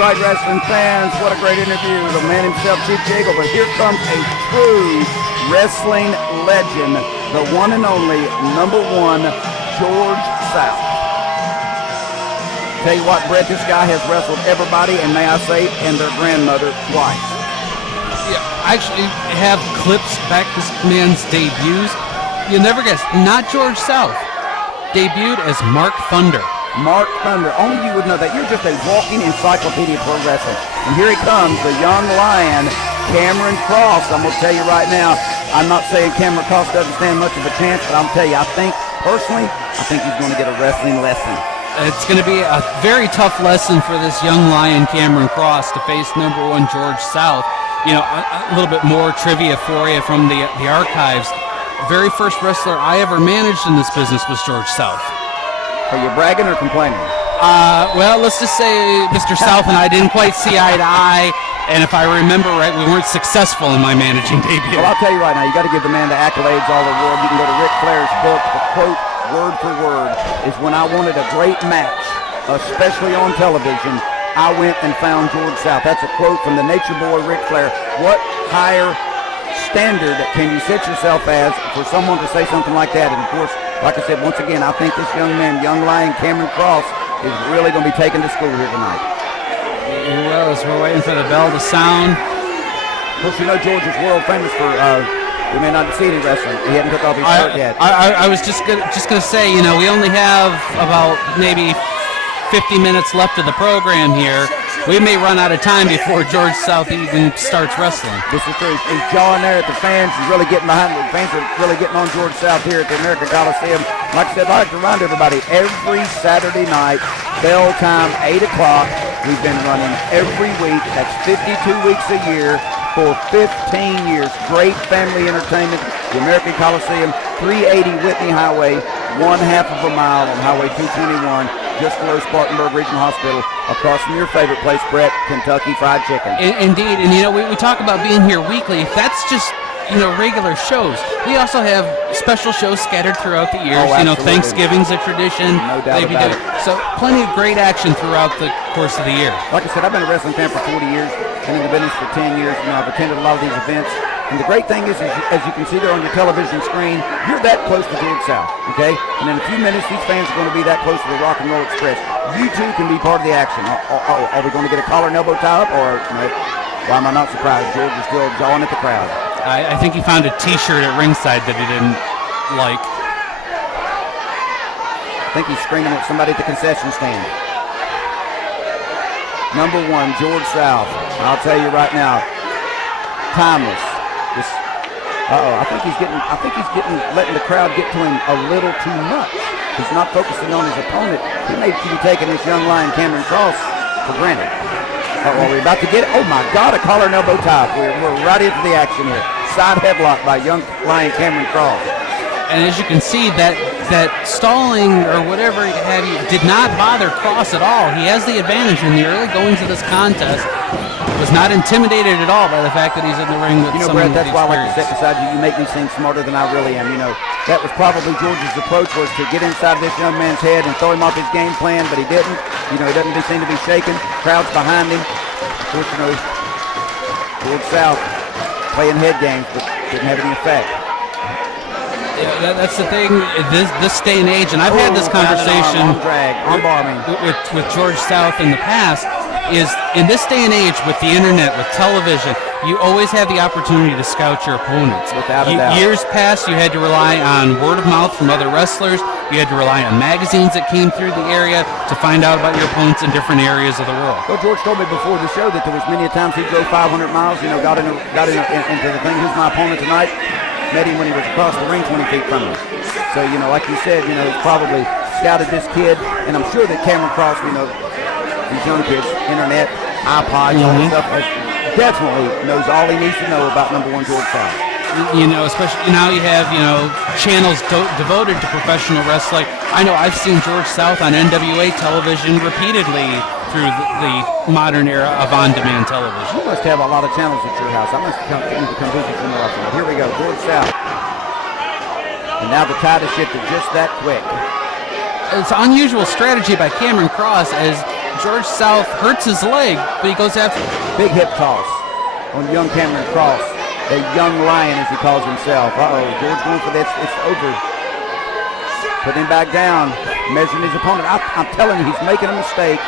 right, wrestling fans. What a great interview. The man himself, Chief Jiggle. But here comes a true wrestling legend, the one and only #1 George South. Tell you what, Brett, this guy has wrestled everybody, and may I say, and their grandmother twice. Yeah, I actually have clips back this man's debuts. You'll never guess, not George South. Debuted as Mark Thunder. Mark Thunder. Only you would know that. You're just a walking encyclopedia of pro wrestling. And here he comes, the young lion, Cameron Cross. I'm going to tell you right now, I'm not saying Cameron Cross doesn't stand much of a chance, but I'm going to tell you, I think he's going to get a wrestling lesson. It's going to be a very tough lesson for this young lion, Cameron Cross, to face #1 George South. You know, a little bit more trivia for you from the archives. Very first wrestler I ever managed in this business was George South. Are you bragging or complaining? Well, let's just say Mr. South and I didn't quite see eye to eye, and if I remember right, we weren't successful in my managing debut. Well, I'll tell you right now, you got to give the man the accolades all the world. You can go to Ric Flair's book. The quote, word for word, is when I wanted a great match, especially on television, I went and found George South. That's a quote from the Nature Boy, Ric Flair. What higher standard can you set yourself as for someone to say something like that? And of course, like I said, once again, I think this young man, young lion Cameron Cross, is really going to be taken to school here tonight. He will, as we're waiting for the bell to sound. Of course, you know George is world famous for, we may not see any wrestling. He hadn't took off his shirt yet. I was just gonna say, you know, we only have about maybe 50 minutes left of the program here. We may run out of time before George South even starts wrestling. This is true. He's jawing there at the fans. He's really getting behind it. The fans are really getting on George South here at the American Coliseum. Like I said, I'd like to remind everybody, every Saturday night, bell time, 8 o'clock. We've been running every week. That's 52 weeks a year for 15 years. Great family entertainment. The American Coliseum, 380 Whitney Highway, 1/2 of a mile on Highway 221. Just below Spartanburg Regional Hospital, across from your favorite place, Brett, Kentucky Fried Chicken. Indeed, and you know, we talk about being here weekly. That's just, you know, regular shows. We also have special shows scattered throughout the years. You know, Thanksgiving's a tradition. No doubt about it. So plenty of great action throughout the course of the year. Like I said, I've been a wrestling fan for 40 years, been in the business for 10 years. You know, I've attended a lot of these events. And the great thing is, as you can see there on your television screen, you're that close to George South, okay? And in a few minutes, these fans are going to be that close to the Rock and Roll Express. You too can be part of the action. Are we going to get a collar and elbow tie up, or no? Why am I not surprised? George is still jawing at the crowd. I think he found a T-shirt at ringside that he didn't like. I think he's screaming at somebody at the concession stand. #1, George South. I'll tell you right now, timeless. I think he's letting the crowd get to him a little too much. He's not focusing on his opponent. He may be taking this young lion, Cameron Cross, for granted. Are we about to get it? Oh my God, a collar and elbow tie. We're right into the action here. Side headlock by young lion Cameron Cross. And as you can see, that stalling or whatever have you did not bother Cross at all. He has the advantage in the early goings of this contest. Was not intimidated at all by the fact that he's in the ring with someone with experience. That's why I like to sit beside you. You make me seem smarter than I really am. You know, that was probably George's approach, was to get inside this young man's head and throw him off his game plan, but he didn't. You know, he doesn't seem to be shaken. Crowd's behind him. Of course, you know, George South playing head games, but didn't have any effect. Yeah, that's the thing, this day and age, and I've had this conversation with George South in the past, is in this day and age with the internet, with television, you always have the opportunity to scout your opponents. Without a doubt. Years past, you had to rely on word of mouth from other wrestlers. You had to rely on magazines that came through the area to find out about your opponents in different areas of the world. Well, George told me before the show that there was many a times he drove 500 miles, you know, got into the thing, who's my opponent tonight? Met him when he was across the ring 20 feet from him. So, you know, like you said, you know, he's probably scouted this kid, and I'm sure that Cameron Cross, you know, these young kids, internet, iPods, all this stuff, definitely knows all he needs to know about #1 George South. You know, especially now you have, you know, channels devoted to professional wrestling. I know I've seen George South on NWA television repeatedly through the modern era of on-demand television. You must have a lot of channels at your house. I must come visit you more often. Here we go, George South. And now the tide has shifted just that quick. It's an unusual strategy by Cameron Cross, as George South hurts his leg, but he goes after. Big hip toss on young Cameron Cross. The young lion, as he calls himself. George going for this. It's over. Putting him back down, measuring his opponent. I'm telling you, he's making a mistake,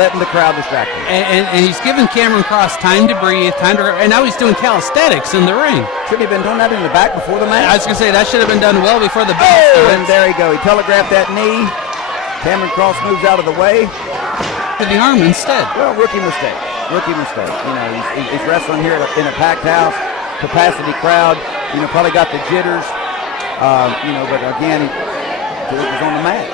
letting the crowd distract him. And he's giving Cameron Cross time to breathe, and now he's doing calisthenics in the ring. Shouldn't he have been doing that in the back before the match? I was going to say, that should have been done well before the bell. Oh, and there you go. He telegraphed that knee. Cameron Cross moves out of the way. To the arm instead. Well, rookie mistake. Rookie mistake. You know, he's wrestling here in a packed house, capacity crowd. You know, probably got the jitters. You know, but again, George was on the mat.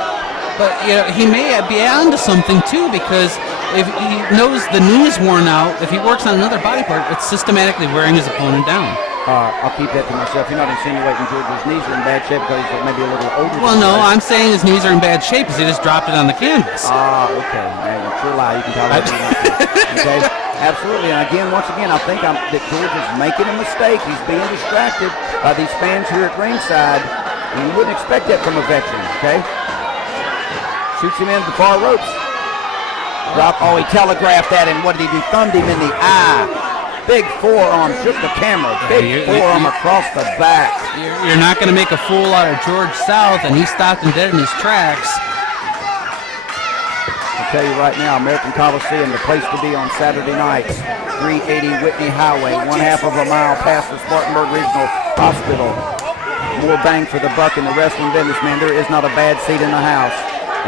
But you know, he may be onto something too, because if he knows the knee is worn out, if he works on another body part, it's systematically wearing his opponent down. I'll keep that to myself. You're not insinuating George's knees are in bad shape because he's maybe a little older. Well, no, I'm saying his knees are in bad shape because he just dropped it on the canvas. Okay. Man, you sure lie. You can tell that. Okay. Absolutely. And again, once again, I think that George is making a mistake. He's being distracted by these fans here at ringside. And you wouldn't expect that from a veteran, okay? Shoots him into the far ropes. Drop. Oh, he telegraphed that, and what did he do? Thumbed him in the eye. Big forearm, shook the camera. Big forearm across the back. You're not going to make a fool out of George South, and he stopped him dead in his tracks. I'll tell you right now, American Coliseum, the place to be on Saturday nights. 380 Whitney Highway, 1/2 of a mile past the Spartanburg Regional Hospital. More bang for the buck in the wrestling business, man. There is not a bad seat in the house.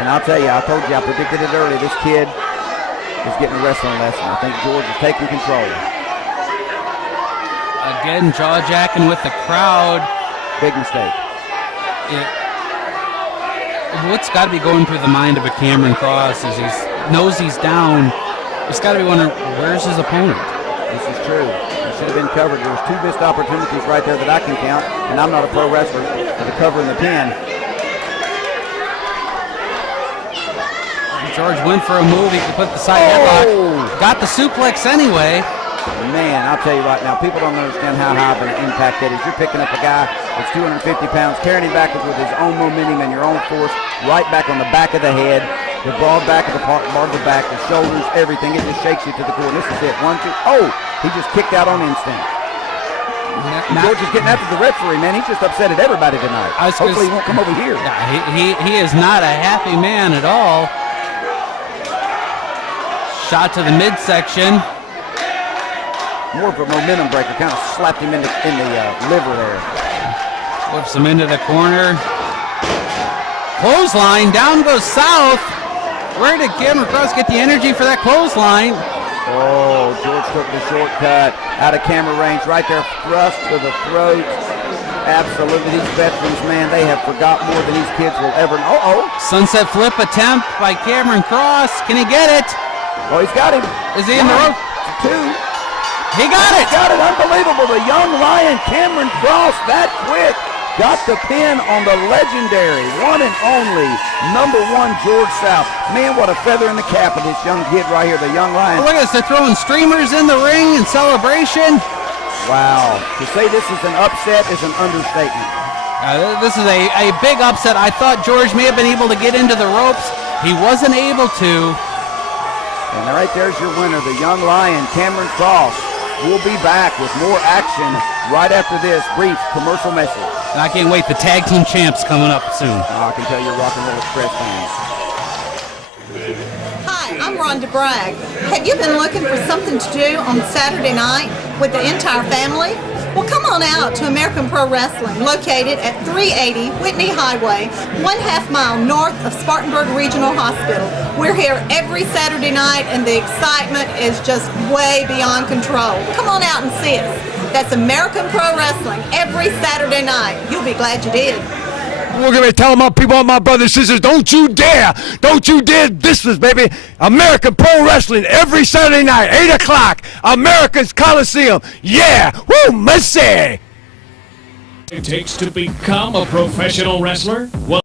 And I'll tell you, I told you, I predicted it early. This kid is getting a wrestling lesson. I think George is taking control. Again, jaw-jacking with the crowd. Big mistake. What's got to be going through the mind of a Cameron Cross is he knows he's down. He's got to be wondering, where's his opponent? This is true. He should have been covered. There was 2 missed opportunities right there that I can count, and I'm not a pro wrestler, for the cover in the pin. George went for a move. He could put the side headlock. Got the suplex anyway. Man, I'll tell you right now, people don't understand how high of an impact that is. You're picking up a guy that's 250 pounds, carrying him backwards with his own momentum and your own force, right back on the back of the head, the broad back of the part of the back, the shoulders, everything. It just shakes you to the core. This is it. 1, 2. Oh, he just kicked out on instinct. George is getting after the referee, man. He's just upset at everybody tonight. Hopefully he won't come over here. Yeah, he is not a happy man at all. Shot to the midsection. More of a momentum breaker, kind of slapped him in the liver there. Whips him into the corner. Clothesline, down goes South. Where did Cameron Cross get the energy for that clothesline? Oh, George took the shortcut out of camera range, right there, thrust to the throat. Absolutely, these veterans, man, they have forgot more than these kids will ever know. Sunset flip attempt by Cameron Cross. Can he get it? Oh, he's got him. Is he in the rope? 2. He got it! Got it, unbelievable. The young lion, Cameron Cross, that quick. Got the pin on the legendary, one and only, #1 George South. Man, what a feather in the cap of this young kid right here, the young lion. Oh, look at this, they're throwing streamers in the ring in celebration. Wow. To say this is an upset is an understatement. This is a big upset. I thought George may have been able to get into the ropes. He wasn't able to. And right there's your winner, the young lion, Cameron Cross. We'll be back with more action right after this brief commercial message. And I can't wait. The tag team champs coming up soon. I can tell you're Rock and Roll Express fans. Hi, I'm Rhonda Bragg. Have you been looking for something to do on Saturday night with the entire family? Well, come on out to American Pro Wrestling, located at 380 Whitney Highway, 1/2 mile north of Spartanburg Regional Hospital. We're here every Saturday night, and the excitement is just way beyond control. Come on out and see us. That's American Pro Wrestling every Saturday night. You'll be glad you did. We're going to tell my people, all my brothers and sisters, don't you dare this is, baby, American Pro Wrestling every Saturday night, 8 o'clock, America's Coliseum. Yeah, woo, messy. It takes to become a professional wrestler? Well,